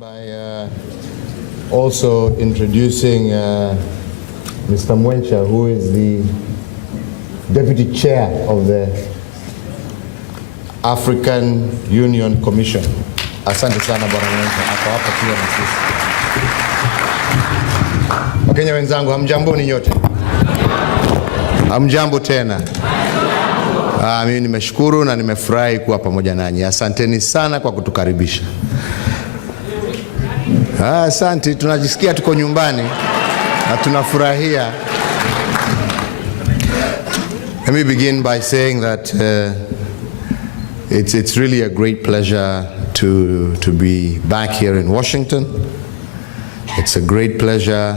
By also introducing Mr. Mwencha, who is the Deputy Chair of the African Union Commission. Asante sana Bwana Mwencha, ako hapa pia na sisi. Wakenya wenzangu, hamjamboni nyote? Hamjambo tena? Mimi nimeshukuru na nimefurahi kuwa pamoja nanyi. Asanteni sana kwa kutukaribisha. Asante, tunajisikia tuko nyumbani na tunafurahia. Let me begin by saying that it's really a great pleasure to be back here in Washington. It's a great pleasure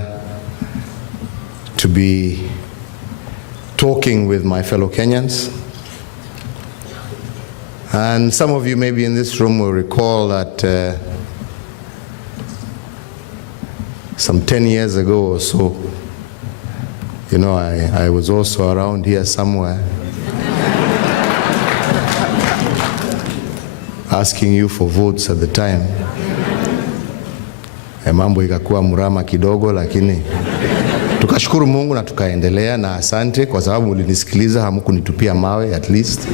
to be talking with my fellow Kenyans. And some of you maybe in this room will recall that some 10 years ago or so, you know, I was also around here somewhere asking you for votes at the time. Mambo ikakuwa mrama kidogo, lakini tukashukuru Mungu na tukaendelea, na asante kwa sababu mlinisikiliza, hamkunitupia mawe at least.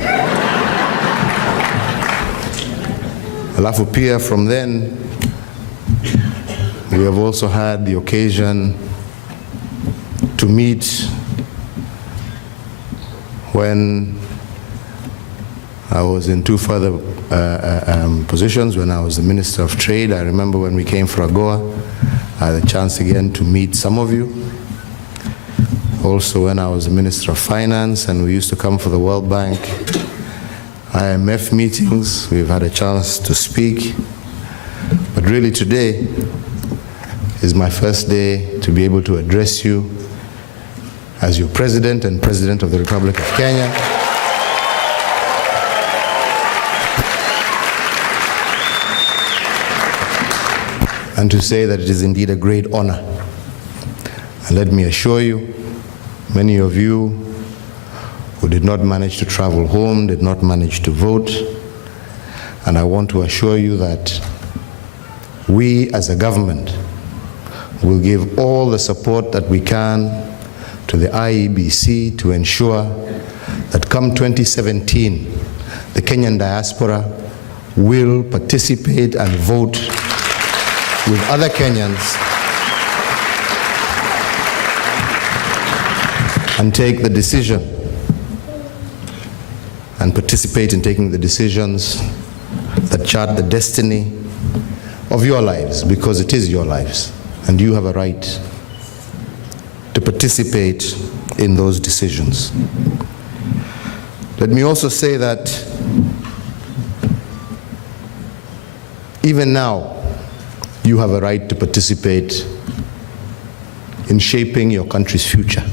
Alafu pia from then we have also had the occasion to meet when I was in two further positions. When I was the Minister of Trade, I remember when we came for AGOA, I had a chance again to meet some of you. Also when I was the Minister of Finance and we used to come for the World Bank IMF meetings, we've had a chance to speak. But really today is my first day to be able to address you as your President and President of the Republic of Kenya. And to say that it is indeed a great honor. And let me assure you, many of you who did not manage to travel home, did not manage to vote, and I want to assure you that we as a government will give all the support that we can to the IEBC to ensure that come 2017, the Kenyan diaspora will participate and vote with other Kenyans and take the decision and participate in taking the decisions that chart the destiny of your lives, because it is your lives. And you have a right to participate in those decisions. Let me also say that even now, you have a right to participate in shaping your country's future.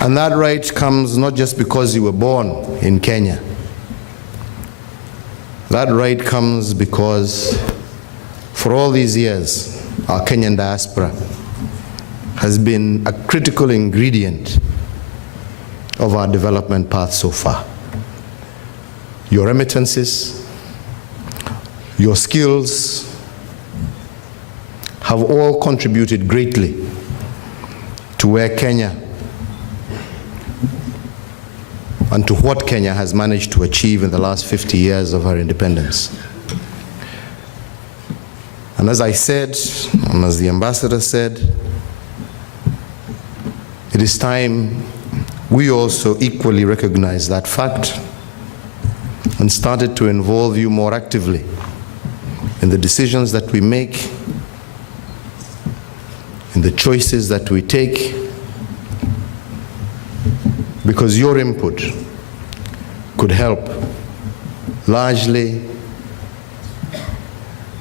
And that right comes not just because you were born in Kenya. That right comes because for all these years, our Kenyan diaspora has been a critical ingredient of our development path so far. Your remittances, your skills have all contributed greatly to where Kenya and to what Kenya has managed to achieve in the last 50 years of her independence. And as I said, and as the ambassador said, it is time we also equally recognize that fact and started to involve you more actively in the decisions that we make, in the choices that we take, because your input could help largely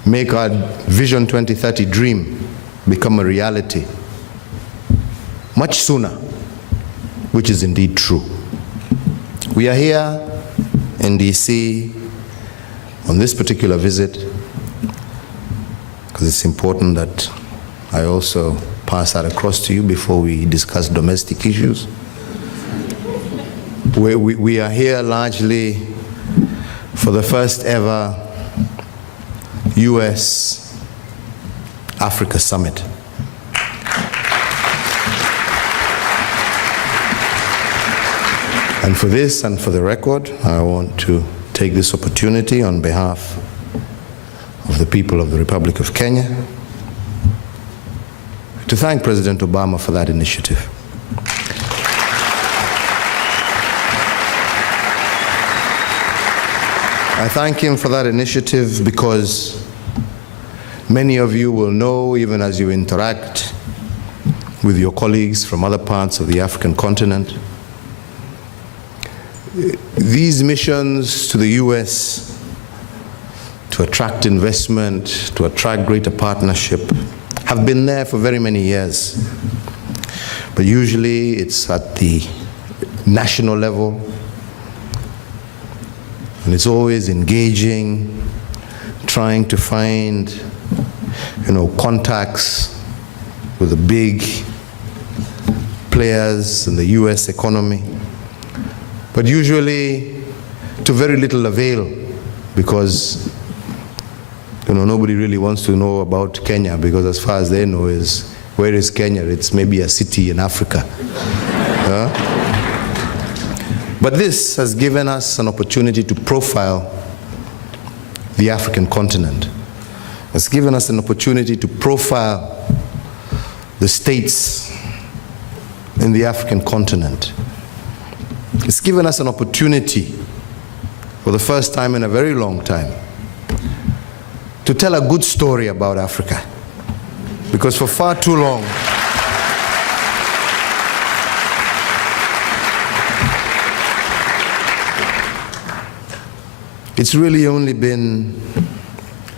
make our Vision 2030 dream become a reality much sooner, which is indeed true. We are here in DC on this particular visit because it's important that I also pass that across to you before we discuss domestic issues. We are here largely for the first ever US-Africa Summit. And for this and for the record, I want to take this opportunity on behalf of the people of the Republic of Kenya to thank President Obama for that initiative. I thank him for that initiative because many of you will know, even as you interact with your colleagues from other parts of the African continent, these missions to the US to attract investment, to attract greater partnership, have been there for very many years. But usually it's at the national level, and it's always engaging, trying to find, contacts with the big players in the US economy. But usually to very little avail, because nobody really wants to know about Kenya, because as far as they know is, where is Kenya? It's maybe a city in Africa. But this has given us an opportunity to profile the African continent. It's given us an opportunity to profile the states in the African continent. It's given us an opportunity, for the first time in a very long time, to tell a good story about Africa. Because for far too long, it's really only been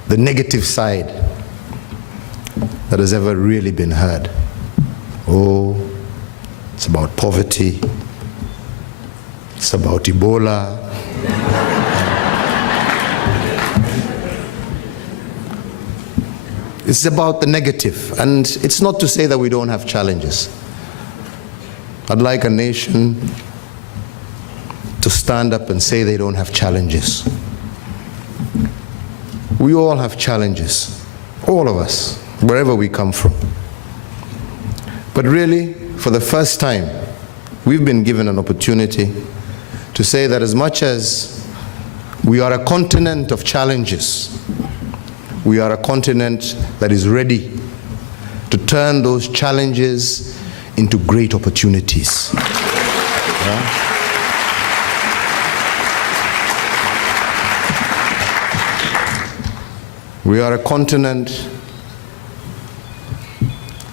the negative side that has ever really been heard. Oh, it's about poverty. It's about Ebola. It's about the negative. And it's not to say that we don't have challenges. I'd like a nation to stand up and say they don't have challenges. We all have challenges, all of us, wherever we come from. But really, for the first time, we've been given an opportunity to say that as much as we are a continent of challenges, we are a continent that is ready to turn those challenges into great opportunities. Yeah? We are a continent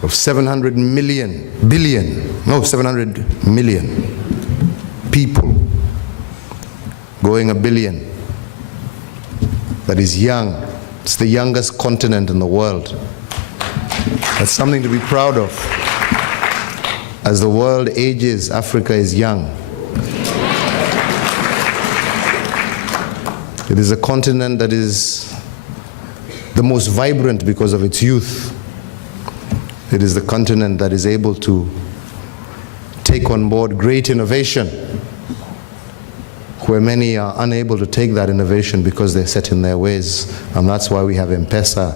of 700 million people, going a billion, that is young. It's the youngest continent in the world. That's something to be proud of. As the world ages, Africa is young. It is a continent that is the most vibrant because of its youth. It is the continent that is able to take on board great innovation, where many are unable to take that innovation because they're set in their ways. And that's why we have M-Pesa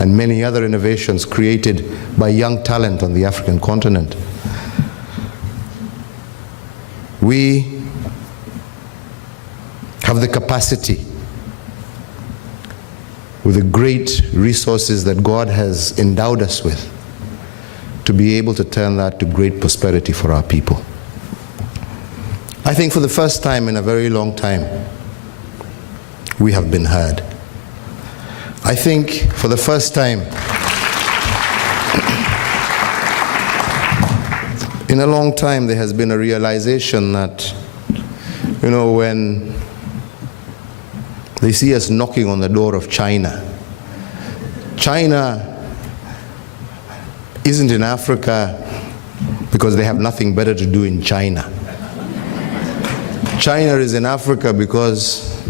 and many other innovations created by young talent on the African continent. We have the capacity, with the great resources that God has endowed us with, to be able to turn that to great prosperity for our people. I think for the first time in a very long time, we have been heard. I think for the first time in a long time, there has been a realization that, when they see us knocking on the door of China, China isn't in Africa because they have nothing better to do in China. China is in Africa because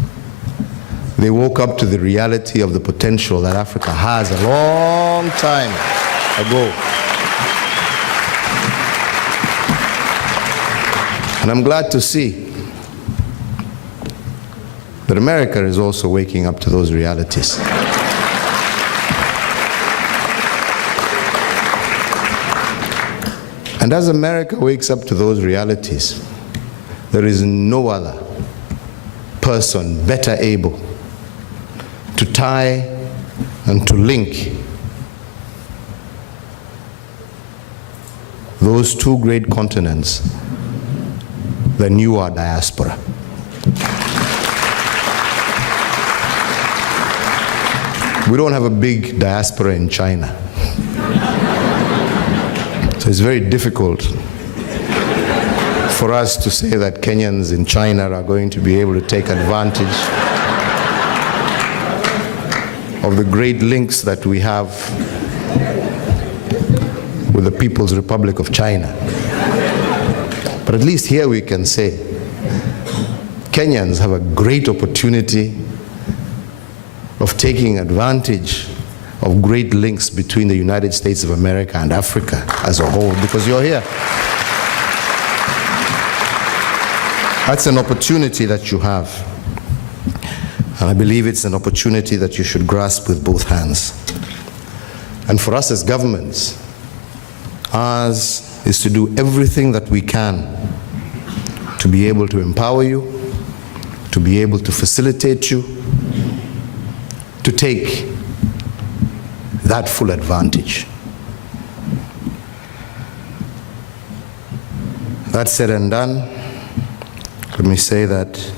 they woke up to the reality of the potential that Africa has a long time ago. And I'm glad to see But America is also waking up to those realities. And as America wakes up to those realities, there is no other person better able to tie and to link those two great continents than you are, diaspora. We don't have a big diaspora in China. So it's very difficult for us to say that Kenyans in China are going to be able to take advantage of the great links that we have with the People's Republic of China. But at least here we can say Kenyans have a great opportunity of taking advantage of great links between the United States of America and Africa as a whole, because you're here. That's an opportunity that you have. And I believe it's an opportunity that you should grasp with both hands. And for us as governments, ours is to do everything that we can to be able to empower you, to be able to facilitate you, to take that full advantage. That said and done, let me say that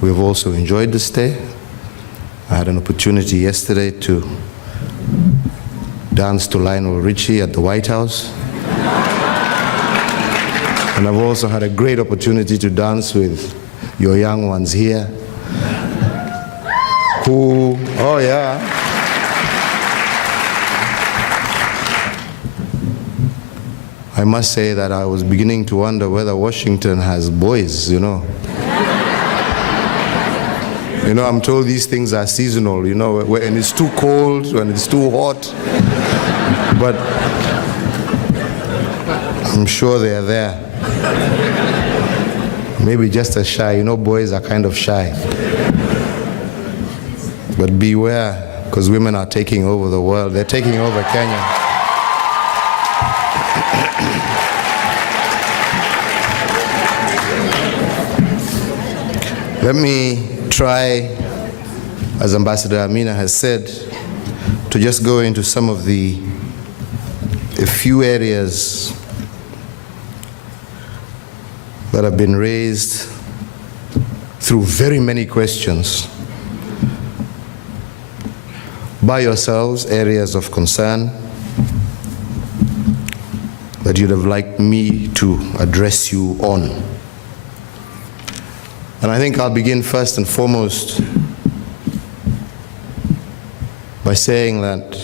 we have also enjoyed the stay. I had an opportunity yesterday to dance to Lionel Richie at the White House. And I've also had a great opportunity to dance with your young ones here who, oh yeah. I must say that I was beginning to wonder whether Washington has boys, you know. You know, I'm told these things are seasonal, you know, when it's too cold, when it's too hot. But I'm sure they are there. Maybe just as shy. You know, boys are kind of shy. But beware, because women are taking over the world. They're taking over Kenya. Let me try, as Ambassador Amina has said, to just go into some of a few areas that have been raised through very many questions by yourselves, areas of concern that you'd have liked me to address you on. And I think I'll begin first and foremost by saying that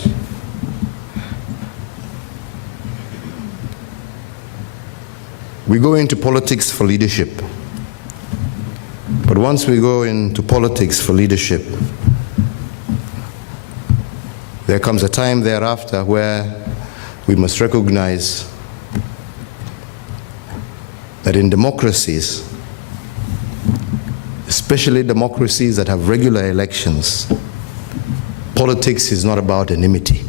we go into politics for leadership. But once we go into politics for leadership, there comes a time thereafter where we must recognize that in democracies, especially democracies that have regular elections, politics is not about enmity.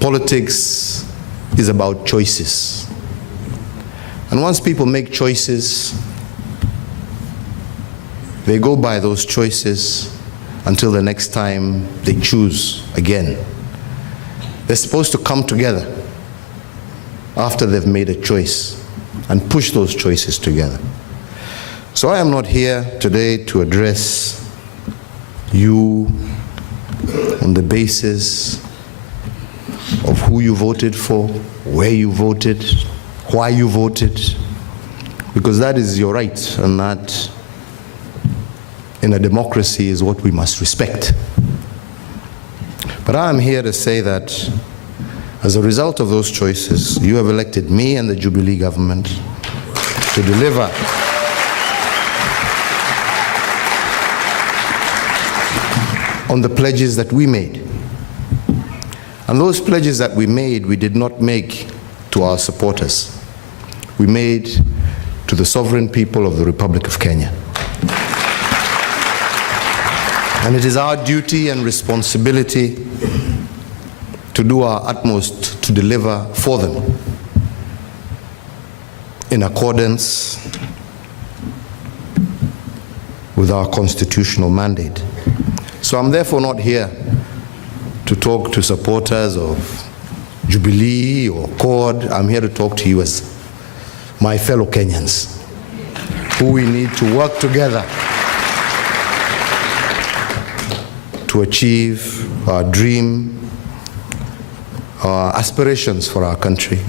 Politics is about choices. And once people make choices, they go by those choices until the next time they choose again. They're supposed to come together after they've made a choice and push those choices together. So I am not here today to address you on the basis of who you voted for, where you voted, why you voted, because that is your right, and that in a democracy is what we must respect. But I am here to say that as a result of those choices, you have elected me and the Jubilee government to deliver on the pledges that we made. And those pledges that we made, we did not make to our supporters. We made to the sovereign people of the Republic of Kenya. And it is our duty and responsibility to do our utmost to deliver for them in accordance with our constitutional mandate. So I'm therefore not here to talk to supporters of Jubilee or CORD. I'm here to talk to you as my fellow Kenyans, who we need to work together to achieve our dream, our aspirations for our country,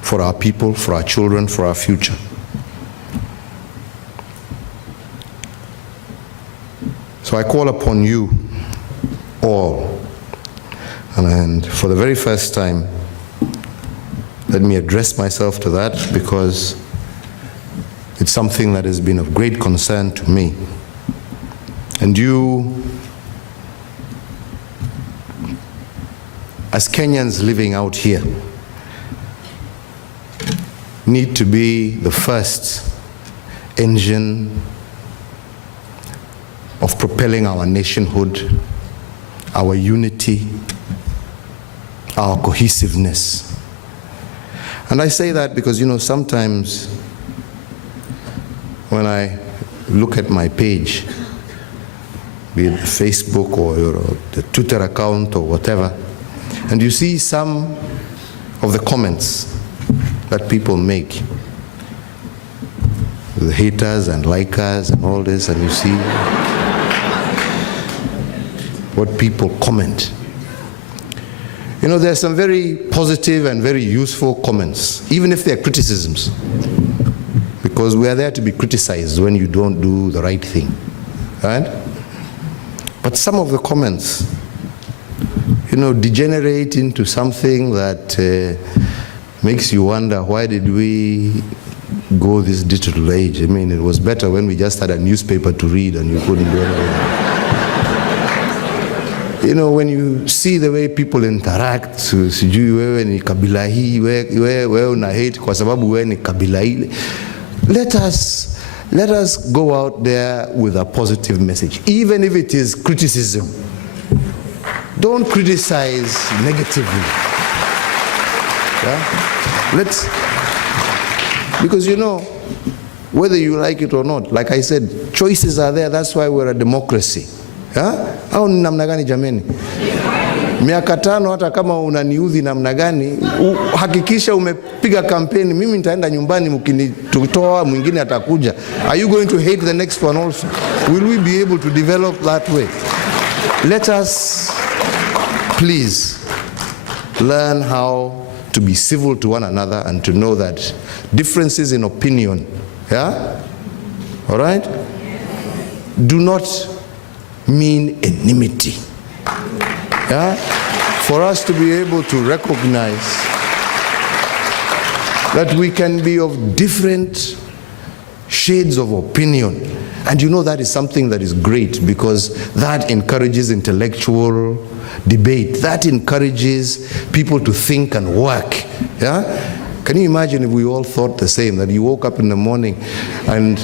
for our people, for our children, for our future. So I call upon you all, and for the very first time, let me address myself to that, because it's something that has been of great concern to me. And you, as Kenyans living out here, need to be the first engine of propelling our nationhood, our unity, our cohesiveness. And I say that because, you know, sometimes when I look at my page, be it Facebook or the Twitter account or whatever, and you see some of the comments that people make, the haters and likers and all this, and you see what people comment. You know, there's some very positive and very useful comments, even if they're criticisms, because we are there to be criticized when you don't do the right thing, right? But some of the comments, you know, degenerate into something that makes you wonder, why did we go this digital age? I mean, it was better when we just had a newspaper to read and you couldn't do anything. You know, when you see the way people interact, sijui wewe ni kabila hii, wewe una hate kwa sababu wewe ni kabila ile. Let us go out there with a positive message, even if it is criticism. Don't criticize negatively. Yeah? Because you know, whether you like it or not, like I said, choices are there. That's why we're a democracy. Yeah? Au ni namna gani jameni? Miaka 5 hata kama unaniudhi namna gani, hakikisha umepiga kampeni, mimi nitaenda nyumbani, mkinitoa mwingine atakuja. Are you going to hate the next one also? Will we be able to develop that way? Let us please learn how to be civil to one another and to know that differences in opinion, yeah? All right? Do not mean enmity. Yeah? For us to be able to recognize that we can be of different shades of opinion. And you know, that is something that is great, because that encourages intellectual debate. That encourages people to think and work. Yeah? Can you imagine if we all thought the same, that you woke up in the morning and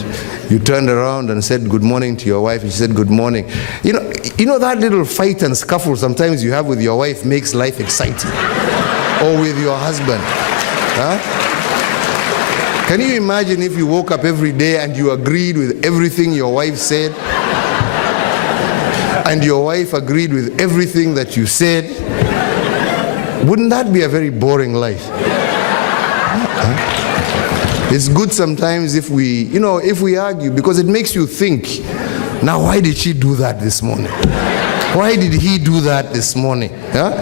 you turned around and said good morning to your wife, and she said good morning. You know that little fight and scuffle sometimes you have with your wife makes life exciting. Or with your husband. Huh? Can you imagine if you woke up every day and you agreed with everything your wife said? And your wife agreed with everything that you said? Wouldn't that be a very boring life? Huh? It's good sometimes if we argue, because it makes you think, now why did she do that this morning? Why did he do that this morning? Yeah?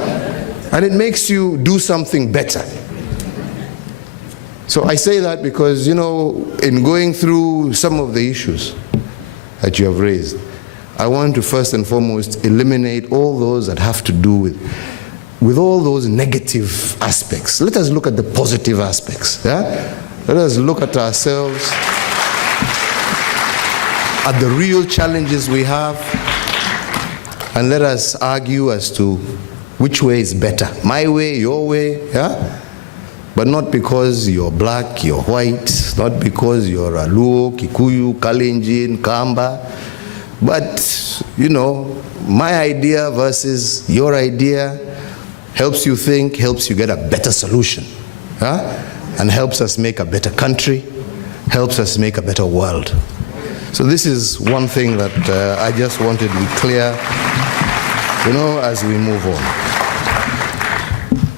And it makes you do something better. So I say that because, you know, in going through some of the issues that you have raised, I want to first and foremost eliminate all those that have to do with all those negative aspects. Let us look at the positive aspects. Yeah? Let us look at ourselves, at the real challenges we have, and let us argue as to which way is better. My way, your way, yeah? But not because you're black, you're white, not because you're a Luo, Kikuyu, Kalenjin, Kamba, but you know, my idea versus your idea helps you think, helps you get a better solution, and helps us make a better country, helps us make a better world. So this is one thing that I just wanted to be clear, you know, as we move on.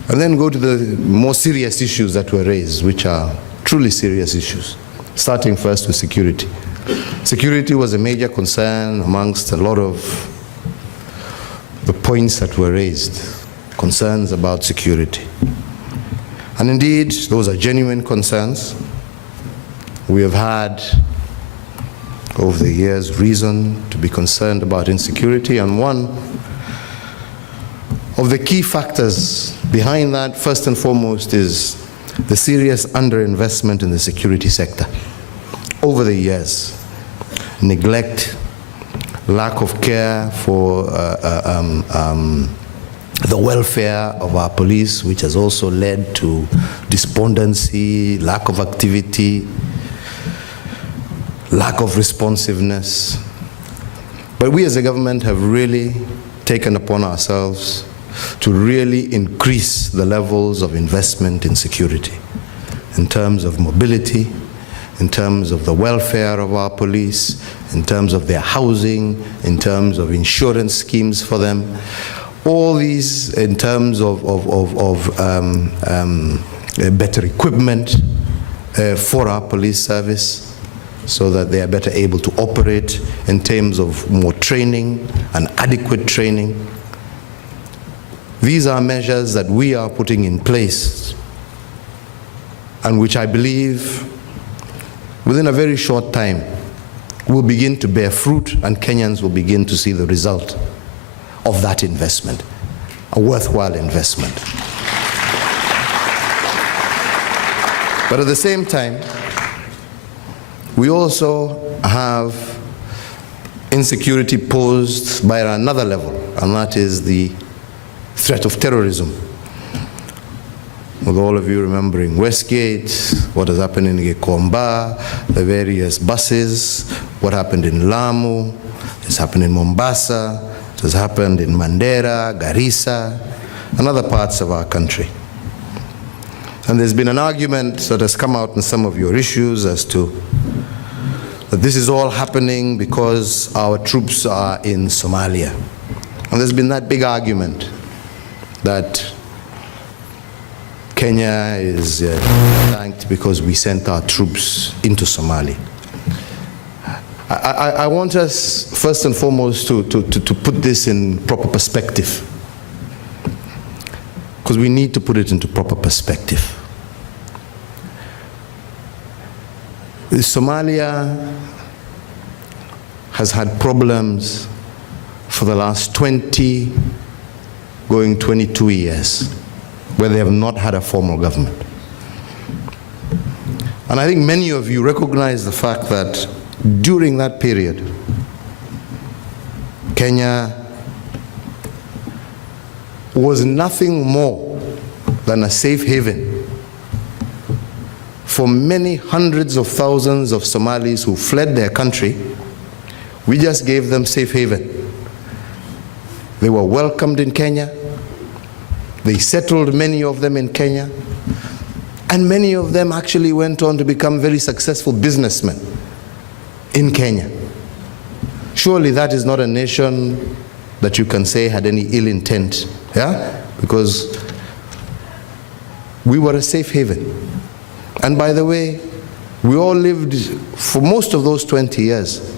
And then go to the more serious issues that were raised, which are truly serious issues, starting first with security. Security was a major concern amongst a lot of the points that were raised, concerns about security. And indeed, those are genuine concerns. We have had, over the years, reason to be concerned about insecurity, and one of the key factors behind that, first and foremost, is the serious underinvestment in the security sector. Over the years, neglect, lack of care for the welfare of our police, which has also led to despondency, lack of activity, lack of responsiveness. But we as a government have really taken upon ourselves to really increase the levels of investment in security, in terms of mobility, in terms of the welfare of our police, in terms of their housing, in terms of insurance schemes for them. All these in terms of better equipment for our police service, so that they are better able to operate, in terms of more training and adequate training. These are measures that we are putting in place, and which I believe within a very short time will begin to bear fruit, and Kenyans will begin to see the result of that investment, a worthwhile investment. But at the same time, we also have insecurity posed by another level, and that is the threat of terrorism. With all of you remembering Westgate, what has happened in Gikomba, the various buses, what happened in Lamu, it's happened in Mombasa, it has happened in Mandera, Garissa, and other parts of our country. And there's been an argument that has come out in some of your issues as to that this is all happening because our troops are in Somalia. And there's been that big argument that Kenya is thanked because we sent our troops into Somalia. I want us, first and foremost, to put this in proper perspective, because we need to put it into proper perspective. Somalia has had problems for the last 20, going 22 years, where they have not had a formal government. And I think many of you recognize the fact that during that period, Kenya was nothing more than a safe haven for many hundreds of thousands of Somalis who fled their country. We just gave them safe haven. They were welcomed in Kenya. They settled, many of them, in Kenya. And many of them actually went on to become very successful businessmen in Kenya. Surely that is not a nation that you can say had any ill intent, because we were a safe haven. And by the way, we all lived for most of those 20 years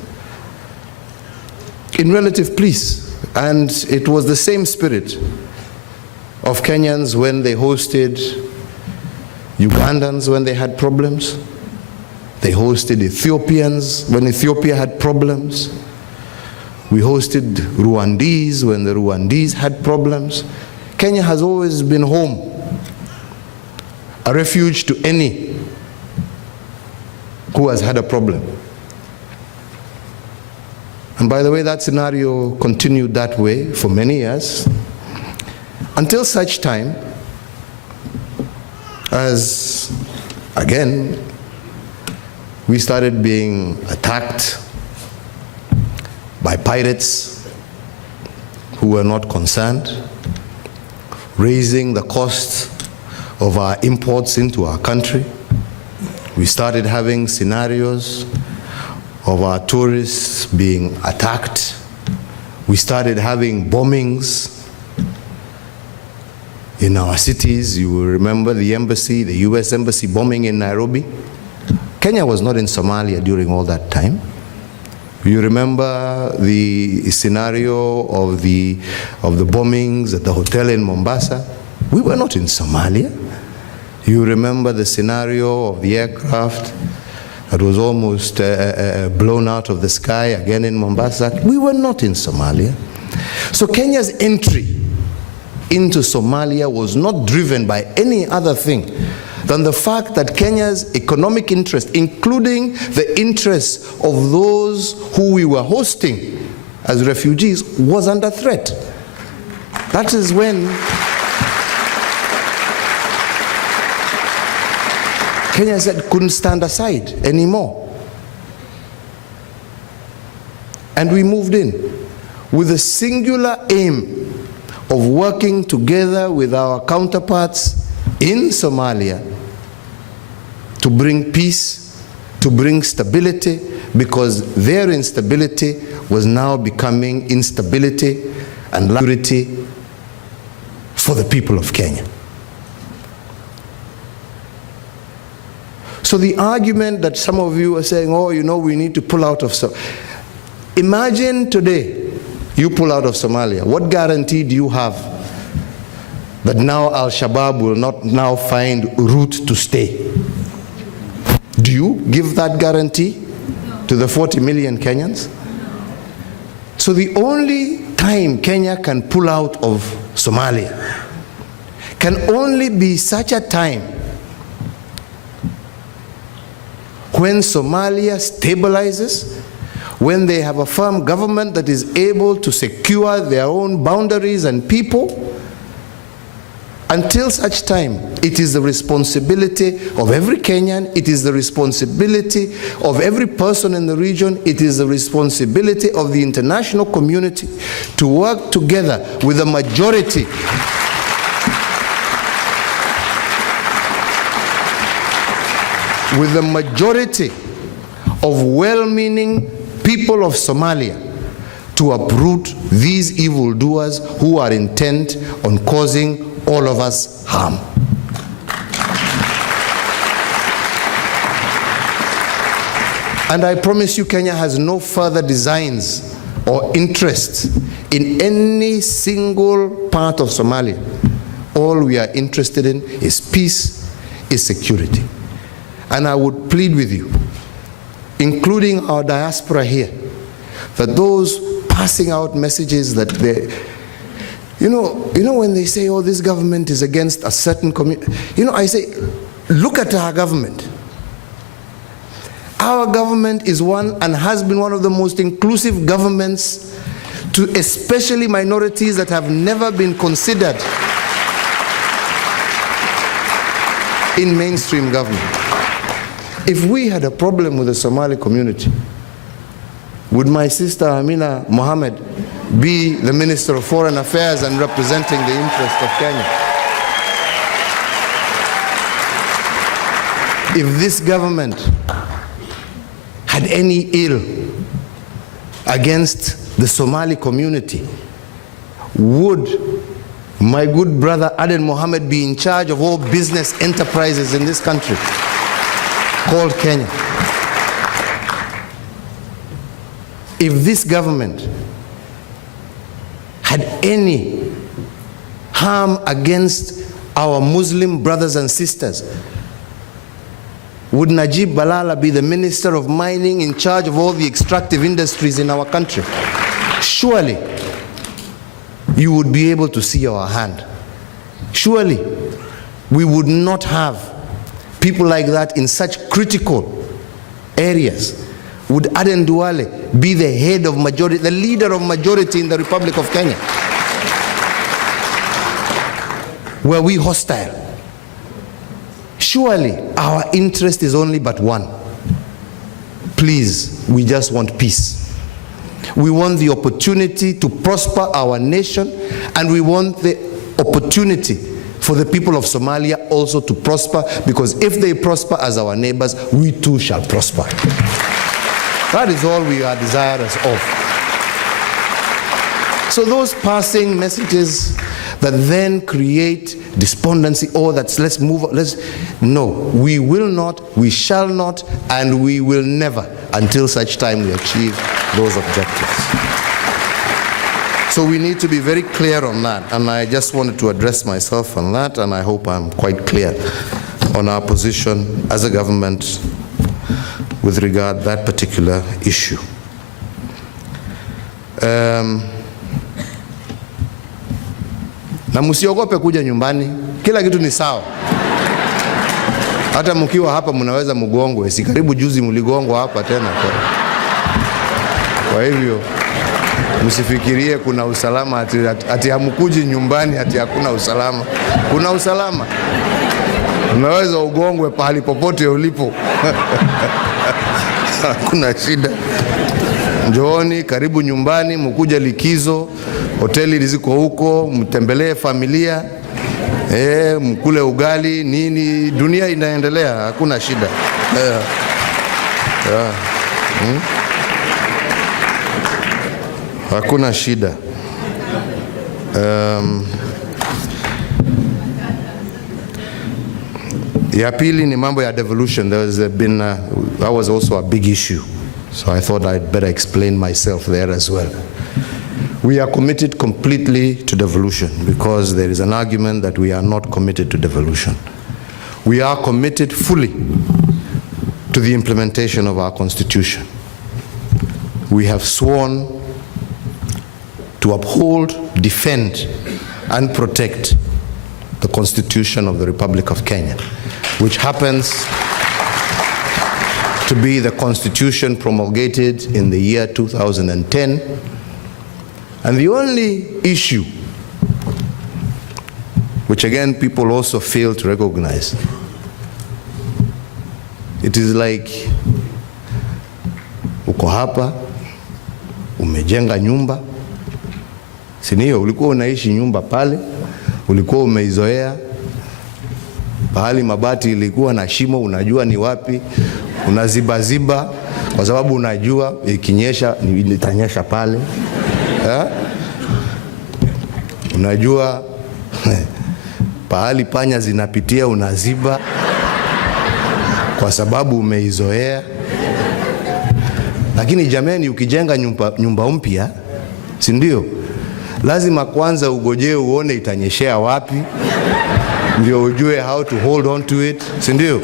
in relative peace. And it was the same spirit of Kenyans when they hosted Ugandans when they had problems. They hosted Ethiopians when Ethiopia had problems. We hosted Rwandese when the Rwandese had problems. Kenya has always been home, a refuge to any who has had a problem. And by the way, that scenario continued that way for many years, until such time as, again, we started being attacked by pirates who were not concerned, raising the cost of our imports into our country. We started having scenarios of our tourists being attacked. We started having bombings in our cities. You will remember the embassy, the US embassy bombing in Nairobi. Kenya was not in Somalia during all that time. You remember the scenario of the bombings at the hotel in Mombasa. We were not in Somalia. You remember the scenario of the aircraft that was almost blown out of the sky again in Mombasa. We were not in Somalia. So Kenya's entry into Somalia was not driven by any other thing than the fact that Kenya's economic interest, including the interests of those who we were hosting as refugees, was under threat. That is when Kenya said couldn't stand aside anymore. And we moved in with a singular aim of working together with our counterparts in Somalia to bring peace, to bring stability, because their instability was now becoming instability and security for the people of Kenya. So the argument that some of you are saying, oh, you know, we need to pull out of Somalia. Imagine today you pull out of Somalia. What guarantee do you have that now Al-Shabaab will not now find route to stay? Do you give that guarantee to the 40 million Kenyans? So the only time Kenya can pull out of Somalia can only be such a time when Somalia stabilizes, when they have a firm government that is able to secure their own boundaries and people. Until such time, it is the responsibility of every Kenyan, it is the responsibility of every person in the region, it is the responsibility of the international community to work together with the majority of well-meaning people of Somalia to uproot these evildoers who are intent on causing all of us harm. And I promise you, Kenya has no further designs or interests in any single part of Somalia. All we are interested in is peace, is security. And I would plead with you, including our diaspora here, that those passing out messages that they, you know when they say, oh, this government is against a certain community, I say, look at our government. Our government is one and has been one of the most inclusive governments to especially minorities that have never been considered in mainstream government. If we had a problem with the Somali community, would my sister Amina Mohammed be the Minister of Foreign Affairs and representing the interest of Kenya? If this government had any ill against the Somali community, would my good brother Aden Mohammed be in charge of all business enterprises in this country called Kenya? If this government had any harm against our Muslim brothers and sisters, would Najib Balala be the Minister of Mining in charge of all the extractive industries in our country? Surely you would be able to see our hand. Surely we would not have people like that in such critical areas. Would Aden Duale be the head of majority, the leader of majority in the Republic of Kenya? Were we hostile? Surely our interest is only but one. Please, we just want peace. We want the opportunity to prosper our nation, and we want the opportunity for the people of Somalia also to prosper, because if they prosper as our neighbors, we too shall prosper. That is all we are desirous of. So those passing messages that then create despondency, or that's no, we will not, we shall not, and we will never until such time we achieve those objectives. So we need to be very clear on that, and I just wanted to address myself on that, and I hope I'm quite clear on our position as a government with regard to that particular issue. Na msiogope kuja nyumbani, kila kitu ni sawa. Hata mkiwa hapa mnaweza mgongwe, si karibu juzi mligongwa hapa tena. Kwa hivyo msifikirie kuna usalama ati hamkuji nyumbani ati hakuna usalama. Kuna usalama. Unaweza ugongwe pahali popote ulipo. Hakuna shida. Njooni karibu nyumbani, mkuja likizo, hoteli ziko huko, mtembelee familia, mkule ugali, nini, dunia inaendelea, hakuna shida. Hakuna shida. Ya pili ni mambo ya devolution. That was also a big issue. So I thought I'd better explain myself there as well. We are committed completely to devolution, because there is an argument that we are not committed to devolution. We are committed fully to the implementation of our Constitution. We have sworn to uphold, defend, and protect the Constitution of the Republic of Kenya, which happens to be the Constitution promulgated in the year 2010. And the only issue, which again people also fail to recognize, it is like uko hapa, umejenga nyumba, sinio, ulikuwa unaishi nyumba pale, ulikuwa umeizoea, pahali mabati ilikuwa na shimo, unajua ni wapi, unaziba kwa sababu unajua ikinyesha itanyesha pale. Unajua pahali panya zinapitia unaziba kwa sababu umeizoea. Lakini jamani, ukijenga nyumba mpya, si ndio, lazima kwanza ugojee uone itanyeshea wapi, ndio ujue how to hold on to it, si ndio?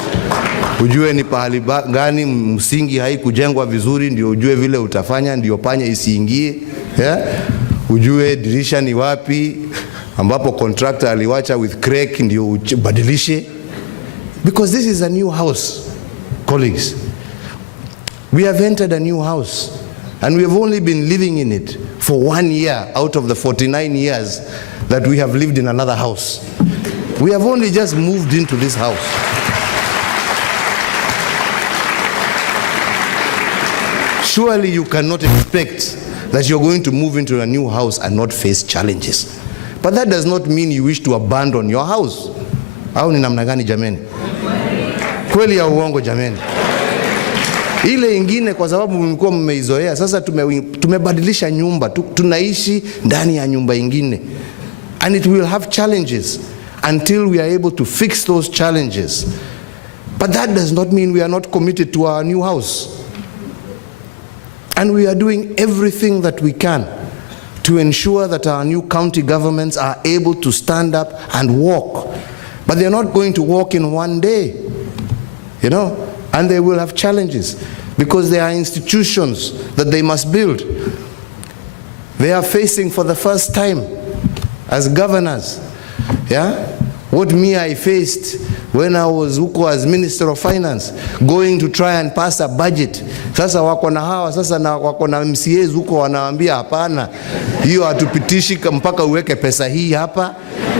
Ujue ni pahali gani msingi haikujengwa vizuri, ndio ujue vile utafanya ndio panya isiingie. Ujue dirisha ni wapi ambapo contractor aliwacha with crack, ndio ubadilishe. Because this is a new house, colleagues. We have entered a new house, and we have only been living in it for 1 year out of the 49 years that we have lived in another house. We have only just moved into this house. Surely you cannot expect that you're going to move into a new house and not face challenges. But that does not mean you wish to abandon your house. Au ni namna gani jameni? Kweli ya uongo jameni? Ile ingine kwa sababu mlikuwa mmeizoea, sasa tumebadilisha nyumba, tunaishi ndani ya nyumba ingine. And it will have challenges until we are able to fix those challenges. But that does not mean we are not committed to our new house. And we are doing everything that we can to ensure that our new county governments are able to stand up and walk. But they're not going to walk in one day, you know, and they will have challenges because there are institutions that they must build. They are facing for the first time as governors, what I faced when I was huko as Minister of Finance, going to try and pass a budget. Sasa wako na hawa, sasa na wako na MCAs huko wanaambia hapana, hiyo hatupitishi mpaka uweke pesa hii hapa,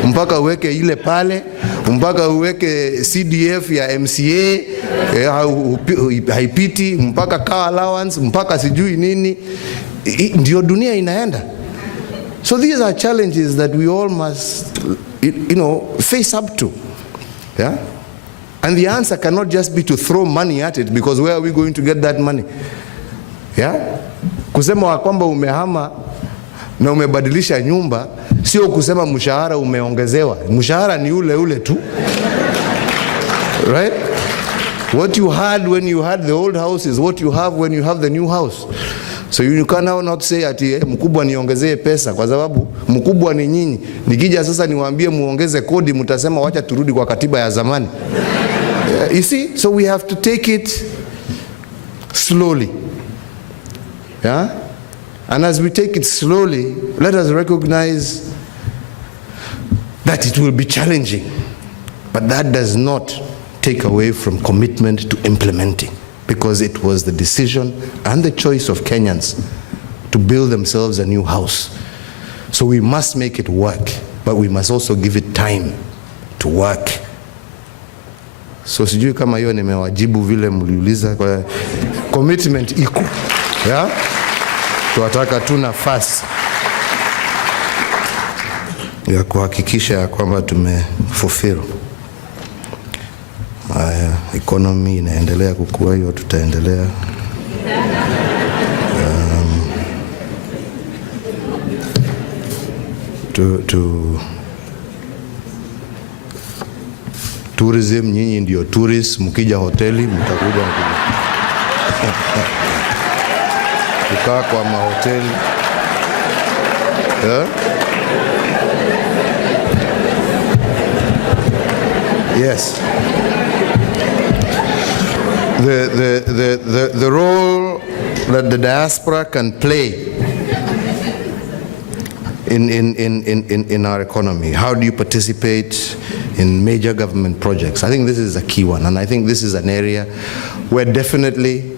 mpaka uweke ile pale, mpaka uweke CDF ya MCA, haipiti, mpaka car allowance, mpaka sijui nini. Ndio dunia inaenda. So these are challenges that we all must, face up to. Yeah? And the answer cannot just be to throw money at it, because where are we going to get that money? Yeah? Kusema kwamba umehama na umebadilisha nyumba, sio kusema mshahara umeongezewa. Mshahara ni ule ule tu. Right? What you had when you had the old house is what you have when you have the new house. So you can now not say ati mkubwa niongezee pesa, kwa sababu mkubwa ni nyinyi. Nikija sasa niwaambie muongeze kodi, mtasema wacha turudi kwa katiba ya zamani. You see, so we have to take it slowly. Yeah? And as we take it slowly, let us recognize that it will be challenging. But that does not take away from commitment to implementing, because it was the decision and the choice of Kenyans to build themselves a new house. So we must make it work, but we must also give it time to work. So sijui kama hiyo nimewajibu vile mliuliza. Kwa commitment iko. Yeah? Tunataka tu nafasi ya kuhakikisha ya kwamba tumefulfill. Economy inaendelea kukua, hiyo tutaendelea. Tourism, nyinyi ndio tourists, mkija hoteli mtakuja kukaa kwa mahoteli. Yeah? Yes. The role that the diaspora can play in our economy. How do you participate in major government projects? I think this is a key one, and I think this is an area where definitely,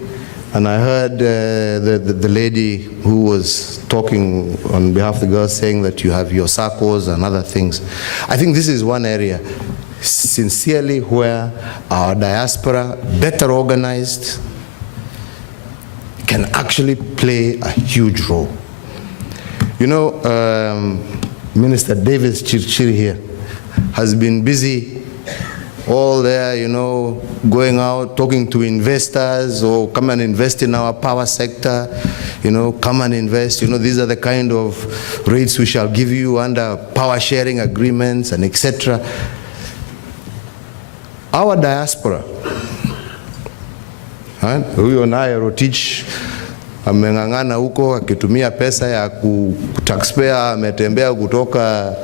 and I heard the lady who was talking on behalf of the girls saying that you have your SACCOs and other things. I think this is one area sincerely where our diaspora, better organized, can actually play a huge role. You know, Minister Davis Chirchir here has been busy all there, going out, talking to investors, or come and invest in our power sector, come and invest, these are the kind of rates we shall give you under power sharing agreements and etc. Our diaspora, huyo naye Rotich ameng'ang'ana huko akitumia pesa ya taxpayer, ametembea kutoka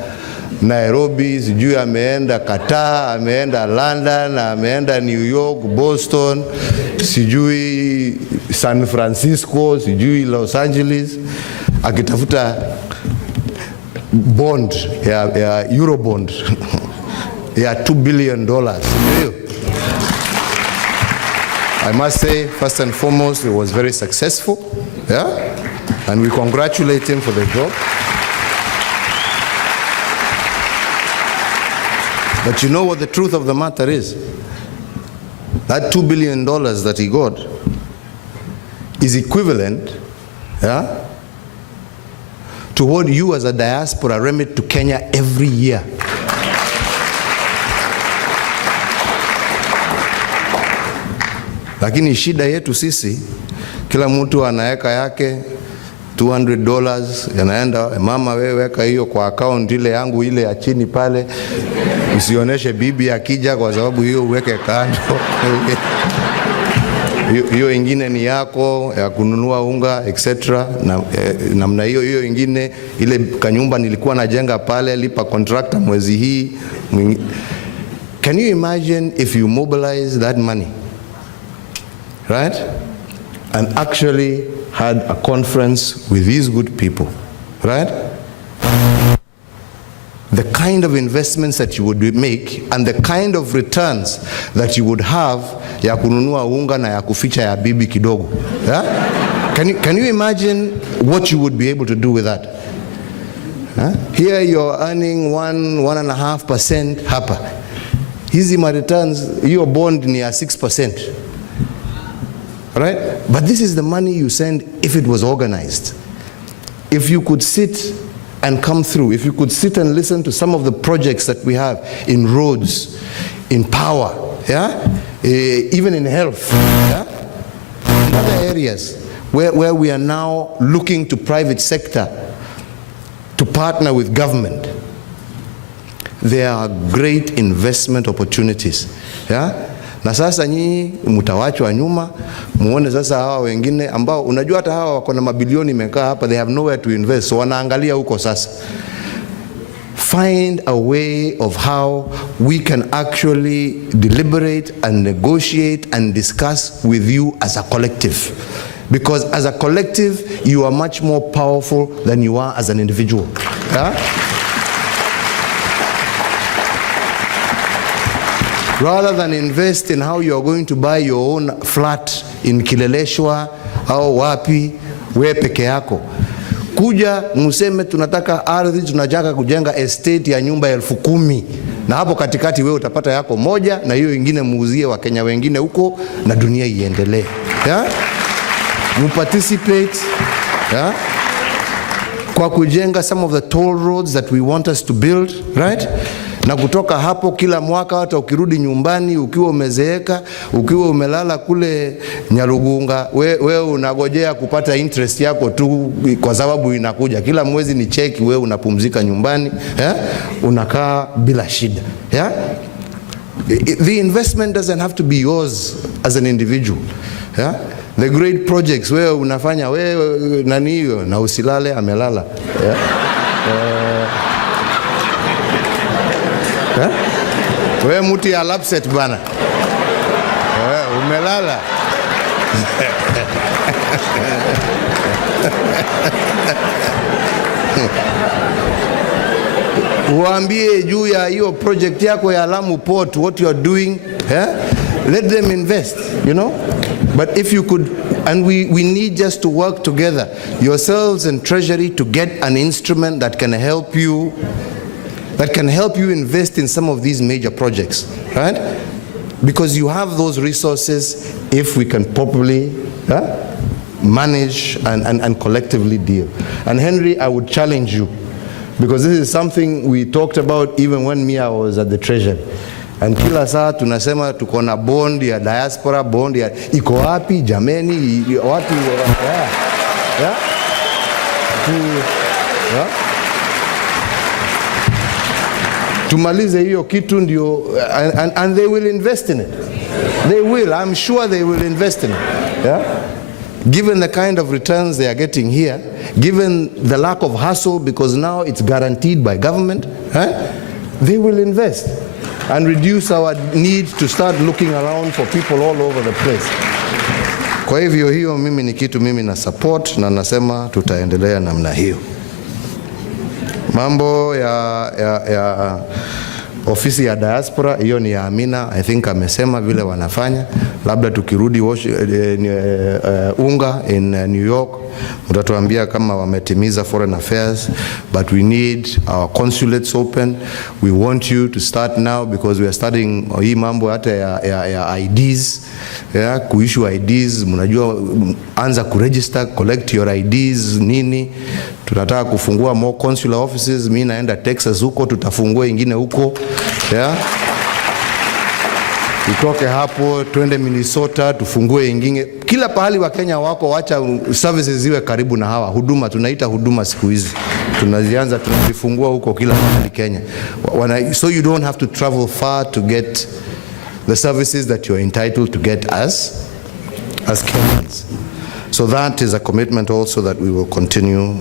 Nairobi, sijui ameenda Qatar, ameenda London, ameenda New York, Boston, sijui San Francisco, sijui Los Angeles, akitafuta bond ya Euro bond ya $2 billion. I must say, first and foremost, it was very successful, yeah, and we congratulate him for the job. But you know what the truth of the matter is? That $2 billion that he got is equivalent, yeah, to what you as a diaspora remit to Kenya every year. Lakini shida yetu sisi, kila mtu anaeka yake $200, yanaenda, mama wewe weka hiyo kwa account ile yangu ile ya chini pale, usioneshe bibi akija kwa sababu hiyo uweke kando. Hiyo ingine ni yako ya kununua unga etc. Namna hiyo ingine ile kanyumba nilikuwa najenga pale, lipa contractor mwezi hii. Can you imagine if you mobilize that money, right, and actually had a conference with these good people, right? The kind of investments that you would make and the kind of returns that you would have ya kununua unga na ya kuficha ya bibi kidogo. Yeah? Can you imagine what you would be able to do with that? Huh? Here you're earning 1.5% hapa. Hizi ma returns, your bond ni ya 6%. Right? But this is the money you send if it was organized. if you could sit and come through, if you could sit and listen to some of the projects that we have in roads, in power, even in health, in other areas where we are now looking to private sector to partner with government, there are great investment opportunities. Na sasa nyinyi mtawachwa nyuma, muone sasa hawa wengine ambao unajua hata hawa wako na mabilioni mekaa hapa, they have nowhere to invest, so wanaangalia huko sasa. Find a way of how we can actually deliberate and negotiate and discuss with you as a collective. Because as a collective, you are much more powerful than you are as an individual. Rather than invest in how you are going to buy your own flat in Kileleshwa au wapi, we peke yako. Kuja museme tunataka ardhi, tunataka kujenga estate ya nyumba 10,000. Na hapo katikati wewe utapata yako moja, na hiyo ingine muuzie wa Kenya wengine huko, na dunia iendelee. You participate kwa kujenga some of the toll roads that we want us to build, right? Na kutoka hapo kila mwaka hata ukirudi nyumbani ukiwa umezeeka, ukiwa umelala kule Nyarugunga, wewe unagojea kupata interest yako tu kwa sababu inakuja. Kila mwezi ni cheki, wewe unapumzika nyumbani, unakaa bila shida. The investment doesn't have to be yours as an individual. The great projects wewe unafanya, wewe nani hiyo na usilale amelala. Wewe mtu ya lapset bana. Umelala. Uambie juu ya hiyo project yako ya Lamu Port, what you are doing, let them invest, you know. But if you could, and we need just to work together, yourselves and Treasury, to get an instrument that can help you invest in some of these major projects, right? Because you have those resources if we can properly manage and collectively deal. And Henry, I would challenge you, because this is something we talked about even when I was at the Treasury. And kila saa tunasema tuko na bond ya diaspora, bond ya iko wapi jameni, watu tumalize hiyo kitu ndio, and they will invest in it. They will, I'm sure they will invest in it. Given the kind of returns they are getting here, given the lack of hustle, because now it's guaranteed by government, they will invest and reduce our need to start looking around for people all over the place. Kwa hivyo hiyo mimi ni kitu mimi na support, na nasema tutaendelea namna hiyo. Mambo ya ofisi ya diaspora, hiyo ni ya Amina, I think amesema vile wanafanya. Labda tukirudi unga in New York, mtatuambia kama wametimiza foreign affairs, but we need our consulates open. We want you to start now, because we are starting hii mambo hata ya IDs, kuissue IDs. Mnajua, anza kuregister, collect your IDs nini. Tunataka kufungua more consular offices. Mimi naenda Texas huko, tutafungua ingine huko. Tutoke hapo twende Minnesota tufungue ingine. Kila pahali wa Kenya wako, wacha services ziwe karibu na hawa. Huduma tunaita huduma siku hizi, tunazianza tunazifungua huko kila mahali Kenya. So you don't have to travel far to get the services that you're entitled to get as Kenyans. So that is a commitment also that we will continue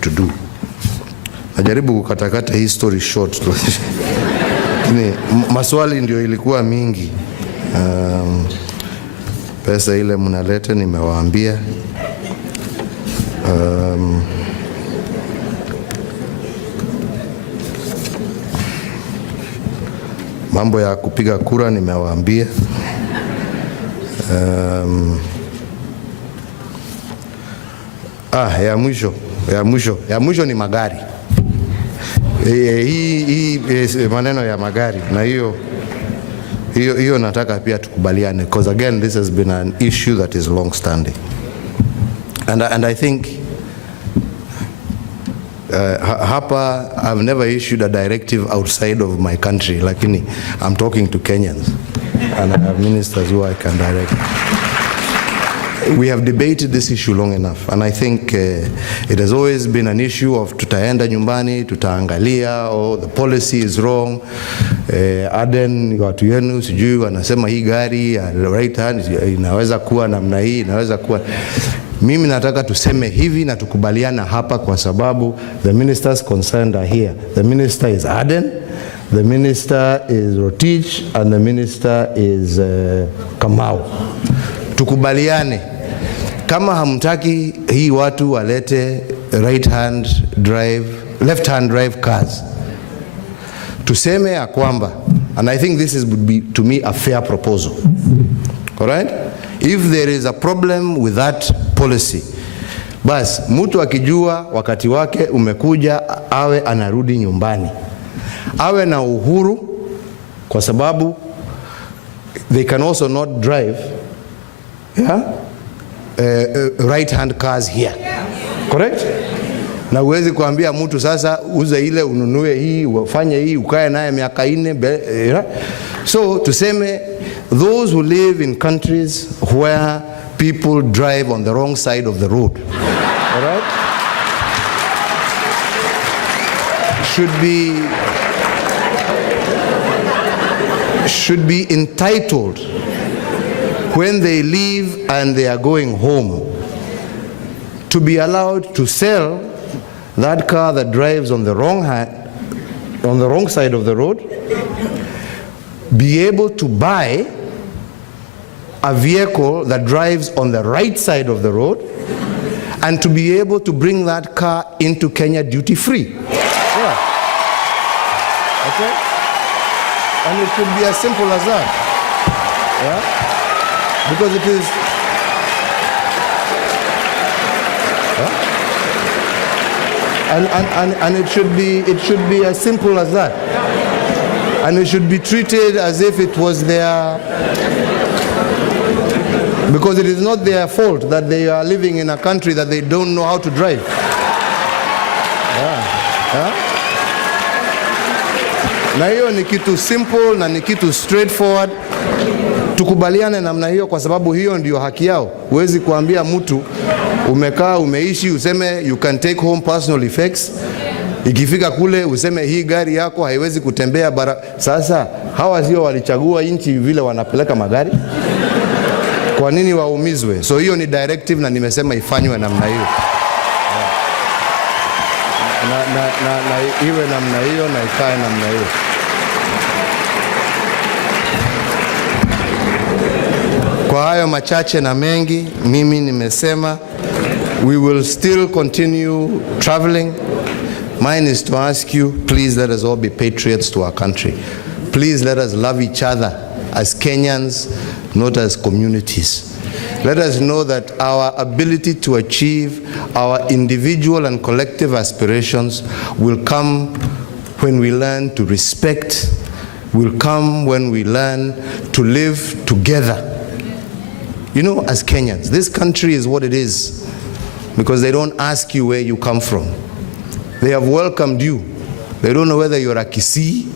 to do. Najaribu kukatakata hii story short. Maswali ndio ilikuwa mingi. Pesa ile mnaleta nimewaambia. Mambo ya kupiga kura nimewaambia. Ya mwisho ni magari. Hii maneno ya magari, na hiyo nataka pia tukubaliane, because again this has been an issue that is long standing, and I think hapa I've never issued a directive outside of my country, lakini I'm talking to Kenyans and I have ministers who I can direct. We have debated this issue long enough, and I think it has always been an issue of tutaenda nyumbani, tutaangalia, oh, the policy is wrong. Aden, watu yenu, sijui, wanasema hii gari, right hand, inaweza kuwa namna hii, inaweza kuwa. Mimi nataka tuseme hivi na tukubaliana hapa kwa sababu the ministers concerned are here. The minister is Aden, the minister is Rotich, and the minister is Kamau. Tukubaliane. Kama hamtaki hii watu walete left hand drive cars. Tuseme ya kwamba, and I think this would be to me a fair proposal. All right? If there is a problem with that policy, bas mtu akijua wakati wake umekuja awe anarudi nyumbani. Awe na uhuru kwa sababu they can also not drive right hand cars here. Correct? Na uwezi kuambia mtu sasa uze ile ununue hii ufanye hii ukae naye miaka 4. So tuseme those who live in countries where people drive on the wrong side of the road, all right, should be entitled when they leave and they are going home to be allowed to sell that car that drives on the wrong side of the road, be able to buy a vehicle that drives on the right side of the road, and to be able to bring that car into Kenya duty free. Yeah. Okay? And it should be as simple as that. Yeah? Because it is. And it should be as simple as that. And it should be treated as if it was their, because it is not their fault that they are living in a country that they don't know how to drive. Na hiyo ni kitu simple na ni kitu straightforward. Tukubaliane namna hiyo kwa sababu hiyo ndio haki yao. Huwezi kuambia mtu umekaa umeishi useme you can take home personal effects. Ikifika kule useme hii gari yako haiwezi kutembea Sasa hawa sio walichagua nchi vile wanapeleka magari? Kwa nini waumizwe? So hiyo ni directive na nimesema ifanywe namna hiyo. Na iwe namna hiyo na ikae namna hiyo. Kwa hayo machache na mengi, mimi nimesema we will still continue traveling. Mine is to ask you, please let us all be patriots to our country. Please let us love each other as Kenyans, not as communities. Let us know that our ability to achieve our individual and collective aspirations will come when we learn to respect, will come when we learn to live together. You know, as Kenyans, this country is what it is because they don't ask you where you come from. They have welcomed you. They don't know whether you're a Kisii,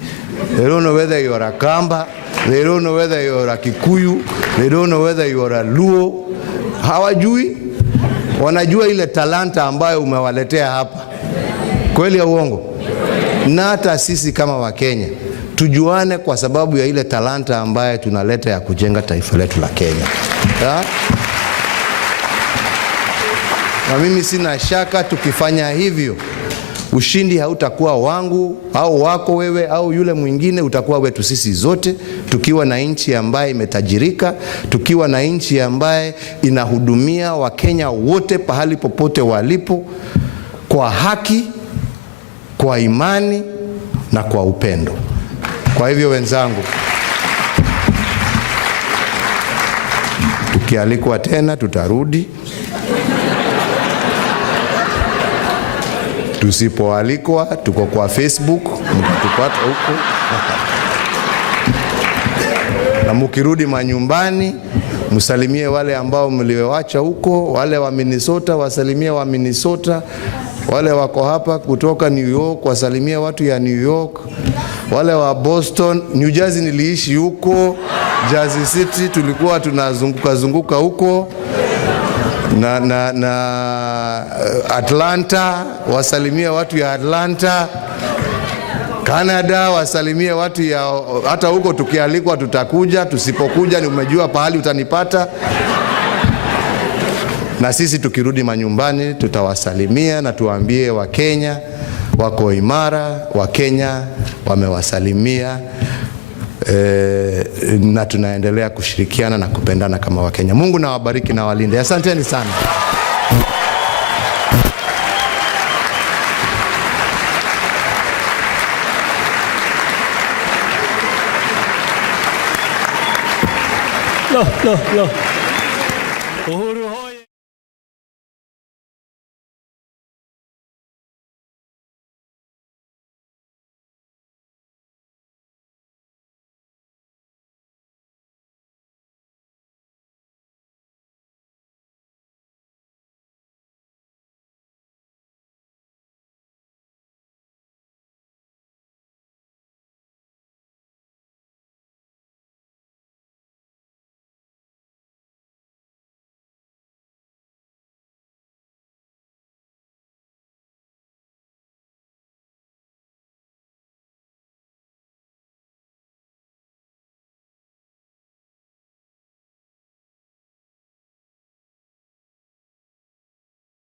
they don't know whether you're a Kamba, they don't know whether you're a Kikuyu, they don't know whether you're a Luo. Hawajui, wanajua ile talanta ambayo umewaletea hapa. Kweli ya uongo? Na hata sisi kama Wakenya tujuane kwa sababu ya ile talanta ambayo tunaleta ya kujenga taifa letu la Kenya. Na mimi sina shaka tukifanya hivyo, ushindi hautakuwa wangu au wako wewe au yule mwingine, utakuwa wetu sisi zote, tukiwa na nchi ambaye imetajirika, tukiwa na nchi ambaye inahudumia Wakenya wote pahali popote walipo kwa haki, kwa imani na kwa upendo. Kwa hivyo wenzangu, tukialikwa tena tutarudi. Tusipoalikwa tuko kwa Facebook, mtatupata huko. Na mkirudi manyumbani, msalimie wale ambao mliwacha huko, wale wa Minnesota wasalimie wa Minnesota. Wale wako hapa kutoka New York wasalimie watu ya New York. Wale wa Boston, New Jersey niliishi huko, Jersey City tulikuwa tunazunguka huko. Na Atlanta wasalimie watu ya Atlanta. Canada wasalimie watu ya, hata huko tukialikwa tutakuja, tusipokuja ni umejua pahali utanipata. Na sisi tukirudi manyumbani tutawasalimia na tuwaambie Wakenya wako imara, Wakenya wamewasalimia, na tunaendelea kushirikiana na kupendana kama Wakenya. Mungu na wabariki na walinde. Asanteni sana. No.